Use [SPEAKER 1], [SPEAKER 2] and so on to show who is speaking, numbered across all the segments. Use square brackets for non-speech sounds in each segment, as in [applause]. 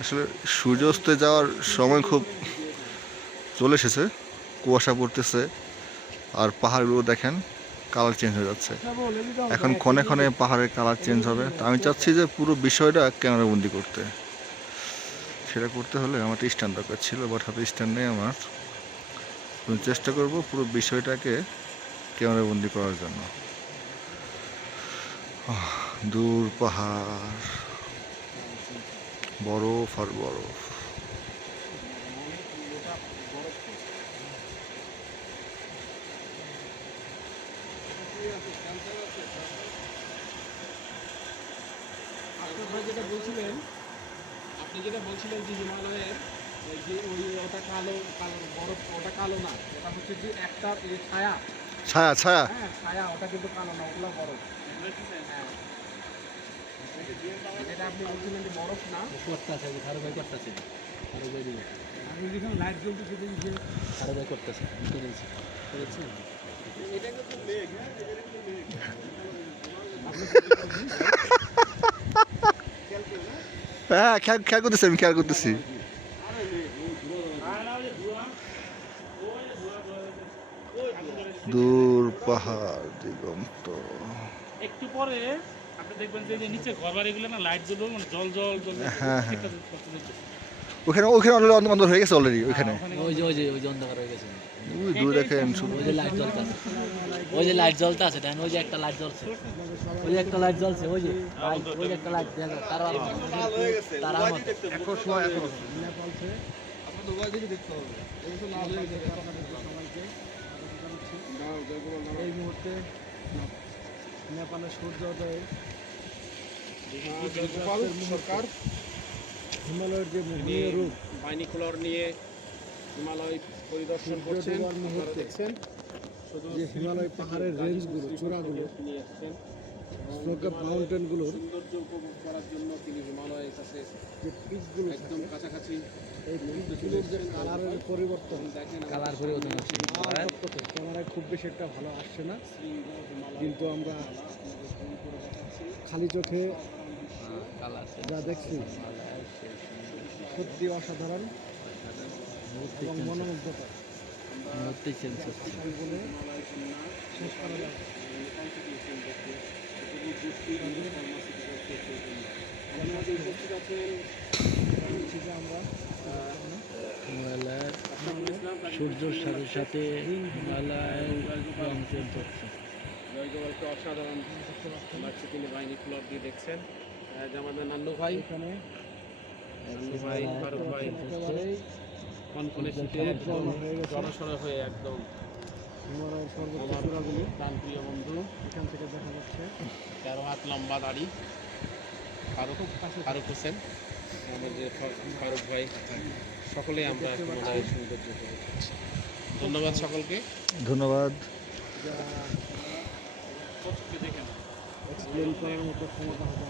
[SPEAKER 1] আসলে সূর্যাস্তে যাওয়ার সময় খুব চলে এসেছে, কুয়াশা পড়তেছে, আর পাহাড়গুলো দেখেন কালার চেঞ্জ হয়ে যাচ্ছে। এখন ক্ষণে ক্ষণে পাহাড়ের কালার চেঞ্জ হবে। তো আমি চাচ্ছি যে পুরো বিষয়টা ক্যামেরাবন্দি করতে। সেটা করতে হলে আমার একটা স্ট্যান্ড দরকার ছিল, বাট হাতে স্ট্যান্ড নেই আমার। আমি চেষ্টা করব পুরো বিষয়টাকে ক্যামেরাবন্দি করার জন্য। দূর পাহাড়। বরফ আর বরফ
[SPEAKER 2] আপনার যেটা বলছিলেন আপনি যেটা বলছিলেন যে হিমালয়ের যে ওই ওটা কালো কালো বরফ ওটা কালো না ওটা হচ্ছে যে একটা ছায়া।
[SPEAKER 1] ছায়া ছায়া।
[SPEAKER 2] হ্যাঁ ছায়া ওটা কিন্তু কালো না ওগুলো বরফ। হ্যাঁ। হ্যাঁ
[SPEAKER 1] হ্যাঁ খেয়াল খেয়াল করতেছি আমি খেয়াল করতেছি। দূর পাহাড় দিগন্ত।
[SPEAKER 3] একটু পরে আপনি দেখবেন যে যে নিচে ঘর না লাইট মানে জল জল জল
[SPEAKER 1] হ্যাঁ, হ্যাঁ। ওখানে ওখানে অলরেডি অন্ধ হয়ে গেছে অলরেডি ওইখানে।
[SPEAKER 4] ওই যে ওই যে ওই যে অন্ধকার হয়ে গেছে।
[SPEAKER 1] ওই দূর দেখেন শুধু
[SPEAKER 4] ওই যে লাইট জ্বলতেছে ওই যে লাইট জ্বলতে আছে দেখেন ওই যে একটা লাইট জ্বলছে। ওই যে একটা লাইট জ্বলছে ওই যে। ওই যে একটা লাইট দেখো তারা তারা
[SPEAKER 2] এখন সময় এখন নেপালছে আপনার দুবার দিকে দেখতে হবে। এই তো লাল হয়ে সবাইকে। এই মুহূর্তে নেপালের সূর্যোদয় সরকার হিমালয়ের যে রূপ বাইনিকুলার নিয়ে হিমালয় পরিদর্শন করছেন দেখছেন। যে হিমালয় পাহাড়ের রেঞ্জগুলো চূড়াগুলো নিয়ে স্নোকেপ মাউন্টেনগুলোর সৌন্দর্য উপভোগ করার জন্য তিনি হিমালয়ের কাছে যে পিচগুলো একদম কাছাকাছি কালারের পরিবর্তন।
[SPEAKER 4] কালার পরিবর্তন হচ্ছে।
[SPEAKER 2] ক্যামেরায় খুব বেশি একটা ভালো আসছে না। কিন্তু আমরা খালি চোখে যা দেখছি সত্যি অসাধারণ এবং মনোমুগ্ধকর।
[SPEAKER 4] মূর্তি চেঞ্জ হচ্ছে
[SPEAKER 2] শেষ করা যাবে যে আমরা
[SPEAKER 4] হিমালয়ের সূর্যের সাথে সাথে হিমালয়ের রং চেঞ্জ হচ্ছে
[SPEAKER 2] জয়গোপালকে অসাধারণ লাগছে তিনি বাহিনী ফ্লোর দিয়ে দেখছেন। যে নান্নু ভাই। এখানে নান্নু ভাই ফারুক ভাই। কনকনে শীতে একদম জড়সড় হয়ে একদম আমার প্রাণপ্রিয় বন্ধু। এখান থেকে দেখা যাচ্ছে। তেরো হাত লম্বা দাড়ি। ফারুক ফারুক হোসেন। আমাদের ফারুক ভাই সকলে আমরা সৌন্দর্য ধন্যবাদ সকলকে।
[SPEAKER 1] ধন্যবাদ।
[SPEAKER 2] এক্সপ্লেন করার মতো ক্ষমতা হতো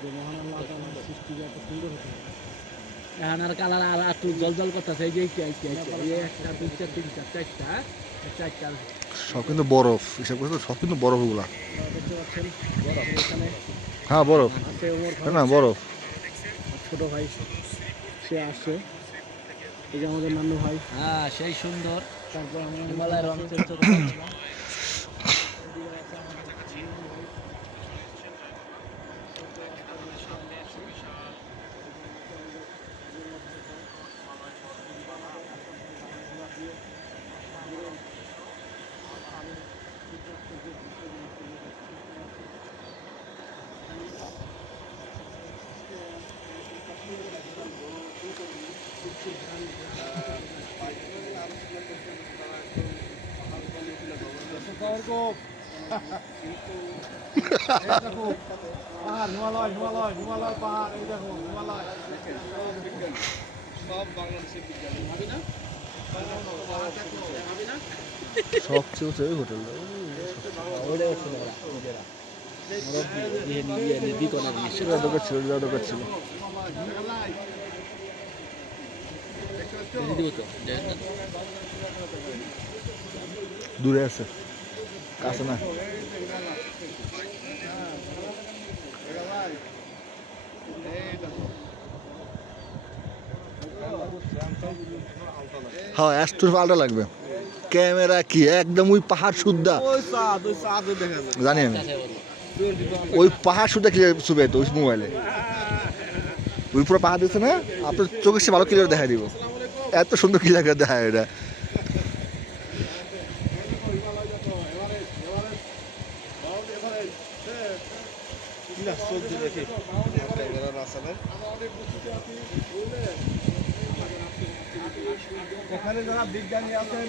[SPEAKER 2] যে মহান আল্লাহ তাআলার সৃষ্টি যে এত সুন্দর হতে পারে।
[SPEAKER 4] আর কালার আর একটু জল জল করতেছে এই যে এই যে, এই যে, এই যে, একটা দুইটা তিনটা চারটা চারটা
[SPEAKER 1] সব কিন্তু বরফ হিসাব করতে সব কিন্তু বরফ ওগুলা
[SPEAKER 2] দেখতে পাচ্ছেন এখানে
[SPEAKER 1] হ্যাঁ বরফ।
[SPEAKER 2] আছে
[SPEAKER 1] না বরফ।
[SPEAKER 2] ছোট ভাই সে আসছে। এই যে আমাদের নান্নু ভাই।
[SPEAKER 4] হ্যাঁ সেই সুন্দর।
[SPEAKER 2] তারপর আমরা
[SPEAKER 4] হিমালয়ের রং চেঞ্জ হচ্ছে
[SPEAKER 2] পাহাড় হিমালয় হিমালয় হিমালয় পাহাড় এই দেখো হিমালয় সব বাংলাদেশের বিজ্ঞানী ভাবি না
[SPEAKER 1] সবচেয়ে হচ্ছে ওই হোটেলটা [laughs] দূরে আছে। কাছে না।
[SPEAKER 2] হ্যাঁ একটু পাল্টা লাগবে। ক্যামেরা কি? একদম ওই পাহাড় সুদ্ধা। জানি আমি। ওই পাহাড় সুদ্ধা কি ছবি তো ওই মোবাইলে ওই পুরো পাহাড় দিচ্ছে না, আপনার চোখের সে ভালো ক্লিয়ার দেখা দিব। এত সুন্দর ক্লিয়ার করে দেখায় এটা।
[SPEAKER 5] এখানে যারা বিজ্ঞানী আছেন